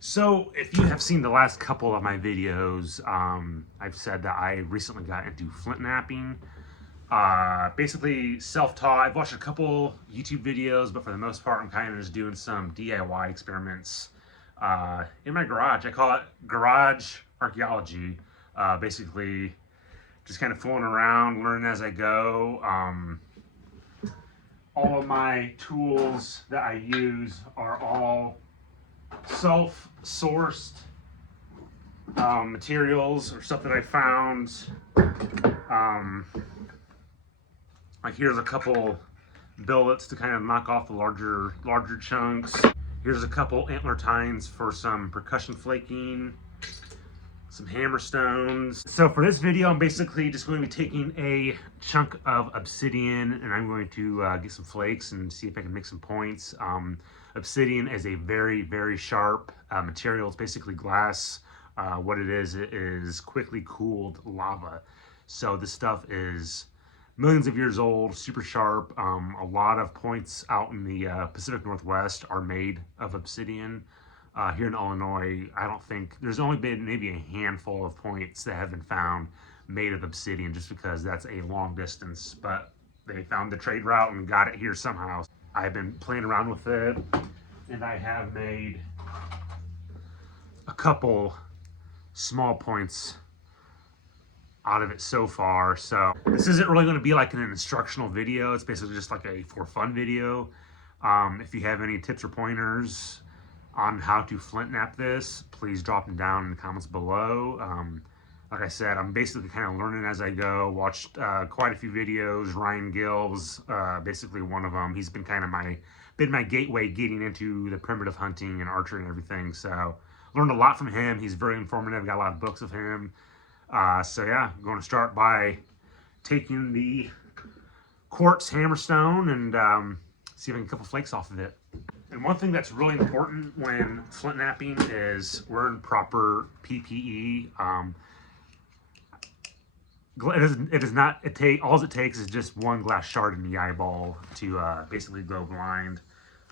So if you have seen the last couple of my videos, I've said that I recently got into flint knapping. Basically self-taught. I've watched a couple YouTube videos, but for the most part, I'm kind of just doing some DIY experiments in my garage. I call it garage archaeology. Basically, just kind of fooling around, learning as I go. All of my tools that I use are all self-sourced materials or stuff that I found. Like here's a couple billets to kind of knock off the larger chunks. Here's a couple antler tines for some percussion flaking, some hammer stones. So for this video, I'm basically just going to be taking a chunk of obsidian and I'm going to get some flakes and see if I can make some points. Obsidian is a very sharp material. It's basically glass. What it is quickly cooled lava. So this stuff is millions of years old, super sharp. A lot of points out in the Pacific Northwest are made of obsidian. Here in Illinois, I don't think, there's only been maybe a handful of points that have been found made of obsidian just because that's a long distance, but they found the trade route and got it here somehow. I've been playing around with it and I have made a couple small points out of it so far. So this isn't really going to be like an instructional video. It's basically just like a for fun video. If you have any tips or pointers on how to flint knap this, please drop them down in the comments below. Like I said, I'm basically kind of learning as I go. Watched quite a few videos. Ryan Gill's basically one of them. He's been kind of my gateway getting into the primitive hunting and archery and everything. So learned a lot from him. He's very informative. Got a lot of books of him. So yeah, I'm going to start by taking the quartz hammerstone and see if I can get a couple flakes off of it. And one thing that's really important when flint knapping is wearing proper PPE. All it takes is just one glass shard in the eyeball to basically go blind.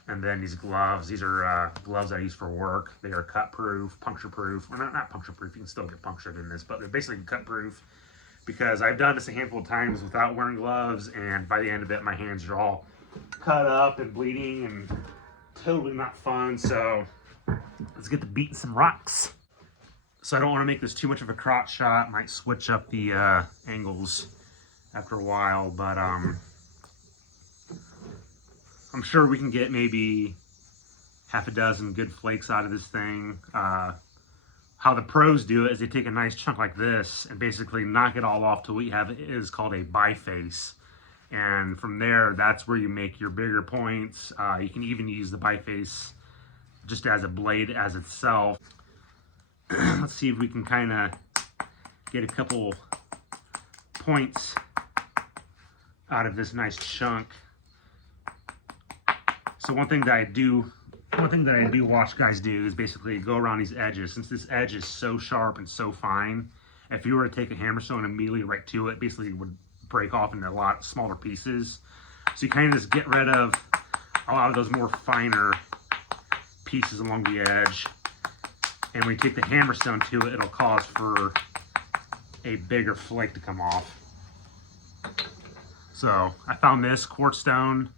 And then these gloves, these are gloves I use for work. They are cut proof, puncture proof. Well, not puncture proof, you can still get punctured in this, but they're basically cut proof because I've done this a handful of times without wearing gloves, and by the end of it, my hands are all cut up and bleeding and totally not fun. So let's get to beating some rocks. So I don't want to make this too much of a crotch shot. Might switch up the angles after a while, but I'm sure we can get maybe half a dozen good flakes out of this thing. How the pros do it is they take a nice chunk like this and basically knock it all off to what you have is called a biface. And from there, that's where you make your bigger points. You can even use the biface just as a blade as itself. Let's see if we can kind of get a couple points out of this nice chunk. So one thing that I do watch guys do is basically go around these edges. Since this edge is so sharp and so fine, if you were to take a hammerstone and immediately right to it, basically it would break off into a lot smaller pieces. So you kind of just get rid of a lot of those more finer pieces along the edge. And when you take the hammerstone to it, it'll cause for a bigger flake to come off. So I found this quartz stone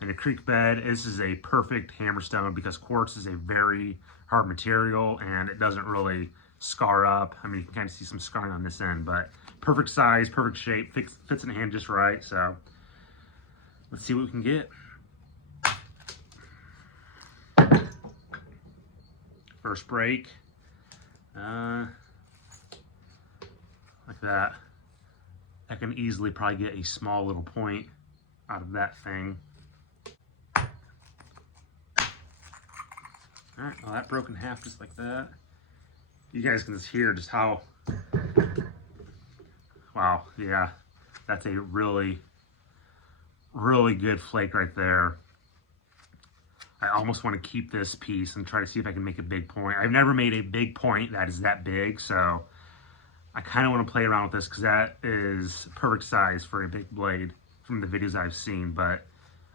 in a creek bed. This is a perfect hammerstone because quartz is a very hard material and it doesn't really scar up. I mean, you can kind of see some scarring on this end, but perfect size, perfect shape, fits in the hand just right. So let's see what we can get. First break, like that. I can easily probably get a small little point out of that thing. All right, well, that broke in half just like that. You guys can just hear just how, wow, yeah, that's a really good flake right there. I almost want to keep this piece and try to see if I can make a big point. I've never made a big point that is that big, so I kind of want to play around with this because that is perfect size for a big blade from the videos I've seen, but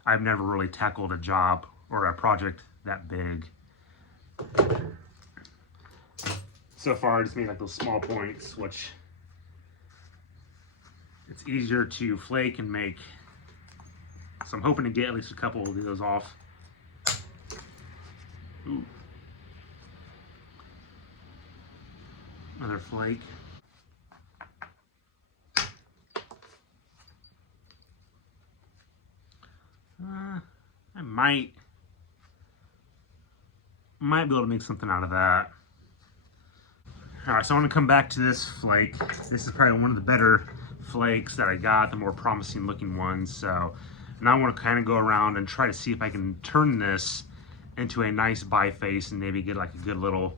I've never really tackled a job or a project that big. So far I just made like those small points, which it's easier to flake and make. So I'm hoping to get at least a couple of those off. Ooh. Another flake. I might be able to make something out of that. All right, so I want to come back to this flake. This is probably one of the better flakes that I got, the more promising looking ones. So now I want to kind of go around and try to see if I can turn this into a nice biface and maybe get like a good little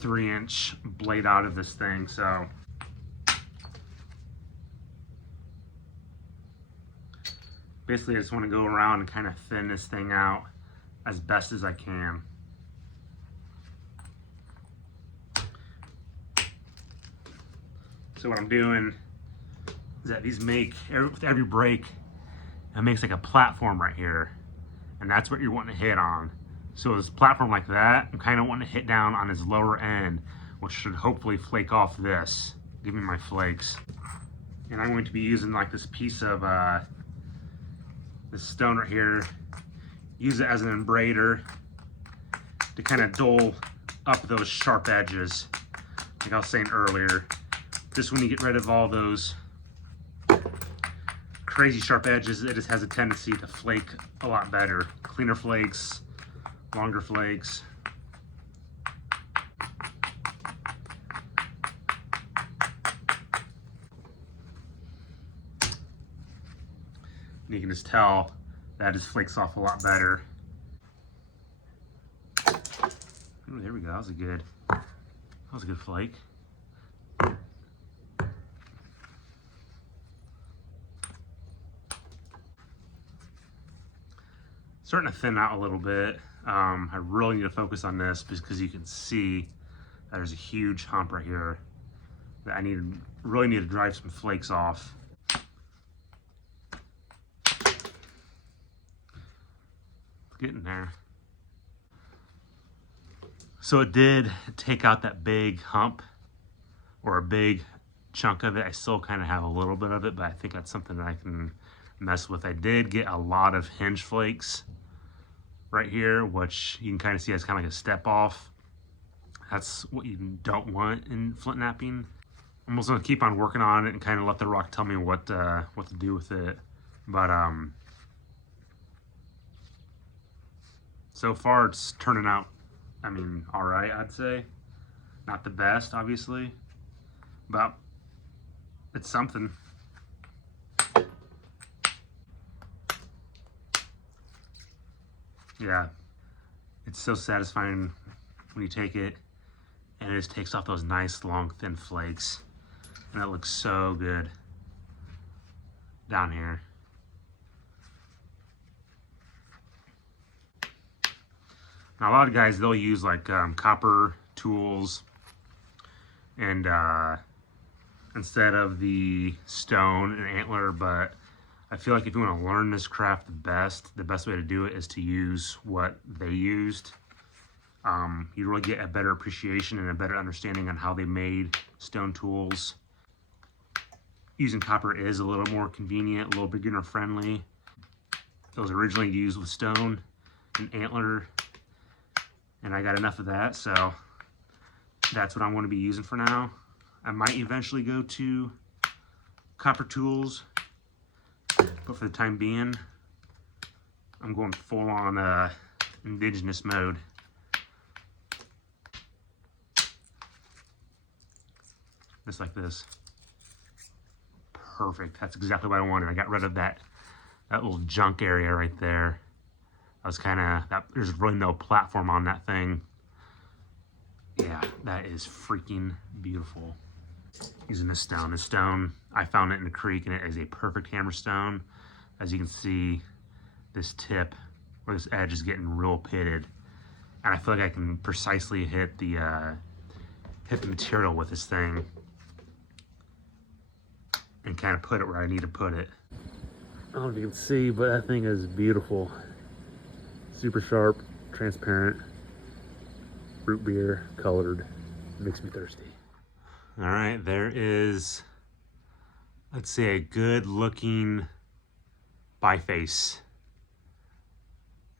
3-inch blade out of this thing. So basically I just want to go around and kind of thin this thing out as best as I can. So what I'm doing is that these make, with every break, it makes like a platform right here. And that's what you're wanting to hit on. So this platform like that, I'm kind of wanting to hit down on its lower end, which should hopefully flake off this, give me my flakes. And I'm going to be using like this piece of this stone right here, use it as an embrader to kind of dull up those sharp edges, like I was saying earlier. Just when you get rid of all those crazy sharp edges, it just has a tendency to flake a lot better. Cleaner flakes, longer flakes. You can just tell that just flakes off a lot better. Ooh, there we go. That was a good flake. Starting to thin out a little bit. I really need to focus on this because you can see that there's a huge hump right here that I really need to drive some flakes off. It's getting there. So it did take out that big hump or a big chunk of it. I still kind of have a little bit of it, but I think that's something that I can mess with. I did get a lot of hinge flakes right here, which you can kind of see as kind of like a step off. That's what you don't want in flint knapping. I'm just gonna keep on working on it and kind of let the rock tell me what to do with it. But so far it's turning out, I mean, all right, I'd say. Not the best, obviously, but it's something. Yeah, it's so satisfying when you take it and it just takes off those nice long thin flakes, and it looks so good down here. Now a lot of guys, they'll use like copper tools and instead of the stone and antler, but I feel like if you want to learn this craft the best way to do it is to use what they used. You really get a better appreciation and a better understanding on how they made stone tools. Using copper is a little more convenient, a little beginner friendly. It was originally used with stone and antler, and I got enough of that, so that's what I want to be using for now. I might eventually go to copper tools, but for the time being, I'm going full on indigenous mode. Just like this. Perfect. That's exactly what I wanted. I got rid of that little junk area right there. I was there's really no platform on that thing. Yeah, that is freaking beautiful. Using this stone. This stone, I found it in the creek, and it is a perfect hammer stone. As you can see, this tip or this edge is getting real pitted, and I feel like I can precisely hit the material with this thing and kind of put it where I need to put it. I don't know if you can see, but that thing is beautiful. Super sharp, transparent, root beer colored. It makes me thirsty. All right, there is, let's say, a good looking biface.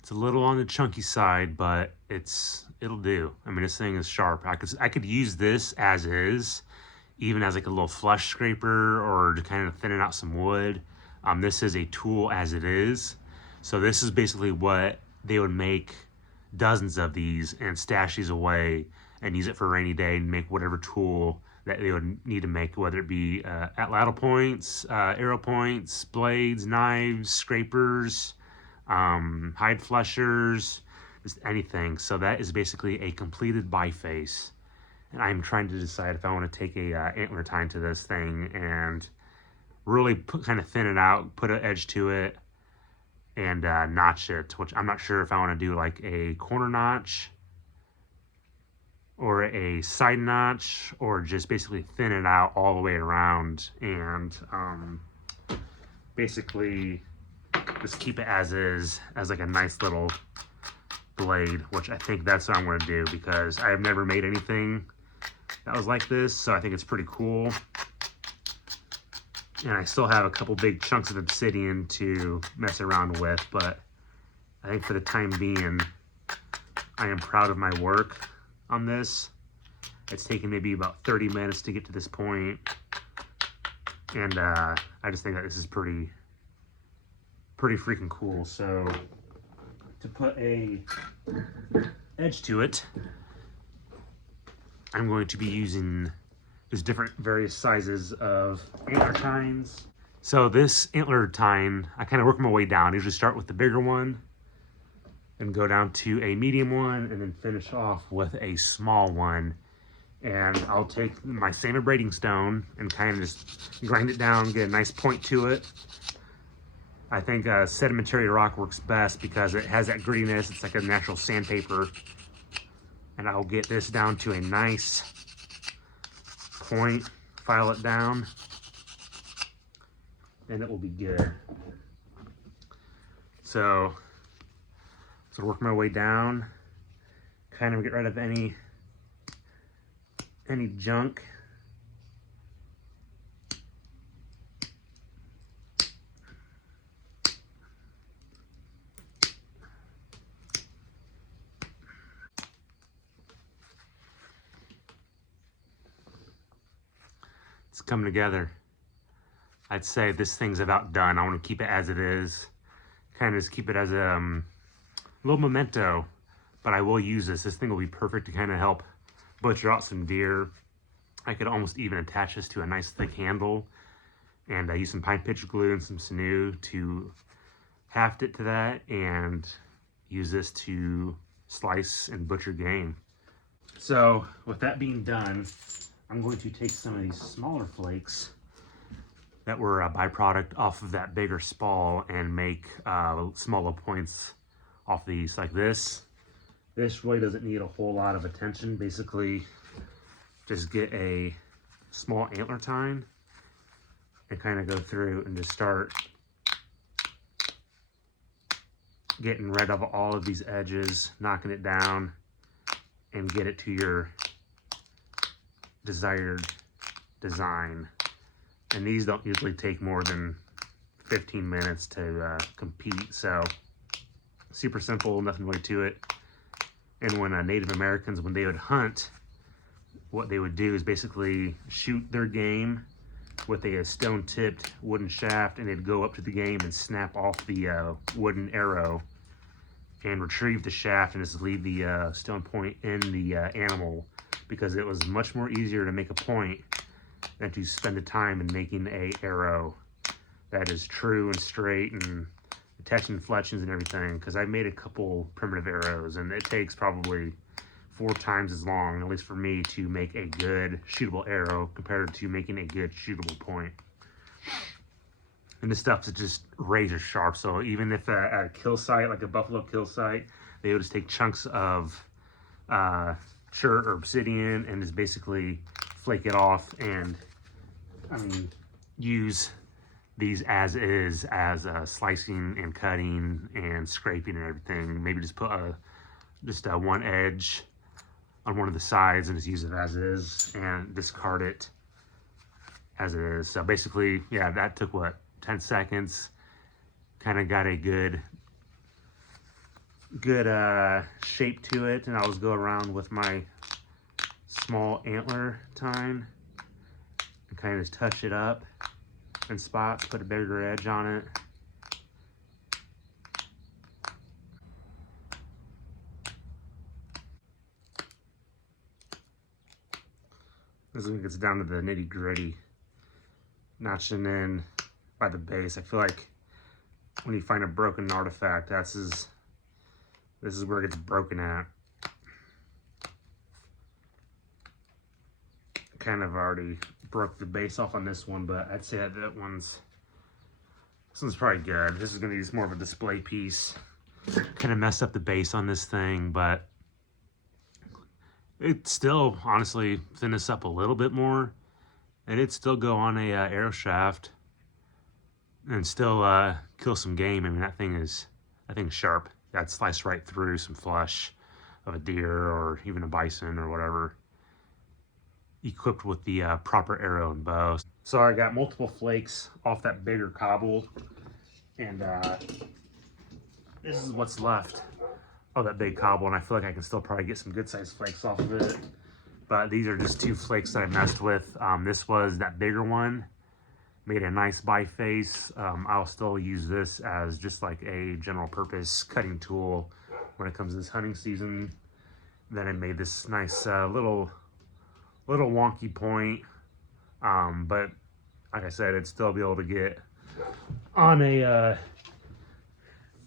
It's a little on the chunky side, but it'll do. I mean, this thing is sharp. I could use this as is, even as like a little flush scraper or to kind of thinning out some wood. This is a tool as it is. So this is basically what they would make dozens of these and stash these away and use it for a rainy day and make whatever tool that they would need to make, whether it be lattice points, arrow points, blades, knives, scrapers, hide flushers, just anything. So that is basically a completed biface. And I'm trying to decide if I want to take a antler tine to this thing and really kind of thin it out, put an edge to it, and notch it, which I'm not sure if I want to do like a corner notch or a side notch, or just basically thin it out all the way around and basically just keep it as is, as like a nice little blade, which I think that's what I'm going to do, because I have never made anything that was like this, so I think it's pretty cool. And I still have a couple big chunks of obsidian to mess around with, but I think for the time being, I am proud of my work on this. It's taken maybe about 30 minutes to get to this point, and I just think that this is pretty freaking cool. So to put a edge to it, I'm going to be using there's different various sizes of antler tines. So this antler tine, I kind of work my way down. I usually start with the bigger one and go down to a medium one and then finish off with a small one. And I'll take my sanded braiding stone and kind of just grind it down, get a nice point to it. I think sedimentary rock works best because it has that grittiness. It's like a natural sandpaper. And I'll get this down to a nice point, file it down, and it will be good. So work my way down, kind of get rid of any junk. It's coming together. I'd say this thing's about done. I want to keep it as it is. Kind of just keep it as a little memento. But I will use this. This thing will be perfect to kind of help butcher out some deer. I could almost even attach this to a nice thick handle and use some pine pitch glue and some sinew to haft it to that and use this to slice and butcher game. So with that being done, I'm going to take some of these smaller flakes that were a byproduct off of that bigger spall and make smaller points off these like this. This really doesn't need a whole lot of attention. Basically, just get a small antler tine and kind of go through and just start getting rid of all of these edges, knocking it down, and get it to your desired design. And these don't usually take more than 15 minutes to compete, so super simple, nothing really to it. And when Native Americans, when they would hunt, what they would do is basically shoot their game with a stone-tipped wooden shaft, and they'd go up to the game and snap off the wooden arrow and retrieve the shaft and just leave the stone point in the animal, because it was much more easier to make a point than to spend the time in making a arrow that is true and straight and attaching fletchings and everything. Because I made a couple primitive arrows and it takes probably 4 times as long, at least for me, to make a good shootable arrow compared to making a good shootable point. And this stuff is just razor sharp, so even if at a kill site, like a buffalo kill site, they would just take chunks of chert or obsidian and just basically flake it off and, I mean, use these as is, as slicing and cutting and scraping and everything. Maybe just put one edge on one of the sides and just use it as is and discard it as it is. So basically, yeah, that took what, 10 seconds. Kind of got a good shape to it, and I'll just go around with my small antler tine and kind of just touch it up in spots, put a bigger edge on it. This is when it gets down to the nitty gritty, notching in by the base. I feel like when you find a broken artifact, this is where it gets broken at. Kind of already broke the base off on this one, but I'd say that this one's probably good. This is going to use more of a display piece. Kind of messed up the base on this thing, but it still, honestly, thin this up a little bit more, and it'd still go on a arrow shaft and still kill some game. I mean, that thing's sharp. That sliced right through some flesh of a deer or even a bison or whatever, equipped with the proper arrow and bow. So I got multiple flakes off that bigger cobble, and this is what's left of that big cobble, and I feel like I can still probably get some good sized flakes off of it. But these are just 2 flakes that I messed with. This was that bigger one, made a nice biface. I'll still use this as just like a general purpose cutting tool when it comes to this hunting season. Then I made this nice little wonky point, but like I said, it'd still be able to get on a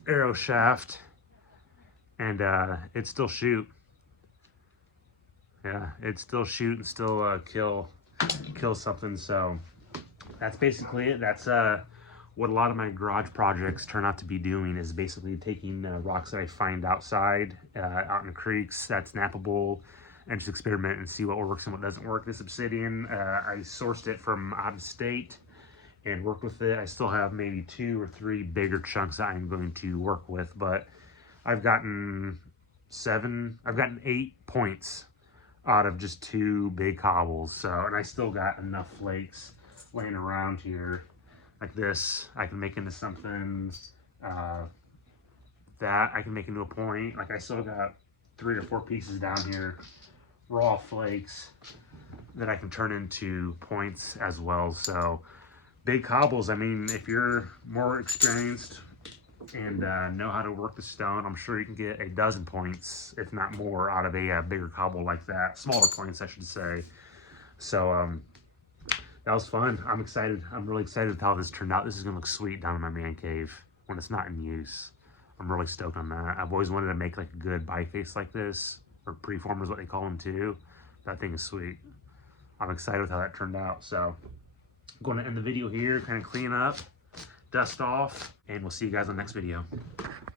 arrow shaft, and it'd still shoot. Yeah, it'd still shoot and still kill something. So that's basically it. That's what a lot of my garage projects turn out to be doing, is basically taking rocks that I find outside, out in the creeks that's nappable, and just experiment and see what works and what doesn't work. This obsidian, I sourced it from out of state and worked with it. I still have maybe 2 or 3 bigger chunks that I'm going to work with, but I've gotten 8 points out of just 2 big cobbles. So, and I still got enough flakes laying around here like this. I can make into something that I can make into a point. Like, I still got 3 or 4 pieces down here, raw flakes, that I can turn into points as well. So big cobbles, I mean, if you're more experienced and know how to work the stone, I'm sure you can get a dozen points, if not more, out of a bigger cobble like that. Smaller points, I should say. So that was fun. I'm excited. I'm really excited with how this turned out. This is gonna look sweet down in my man cave when it's not in use. I'm really stoked on that. I've always wanted to make like a good biface like this, or preform is what they call them too. That thing is sweet. I'm excited with how that turned out. So I'm going to end the video here, kind of clean up, dust off, and we'll see you guys on the next video.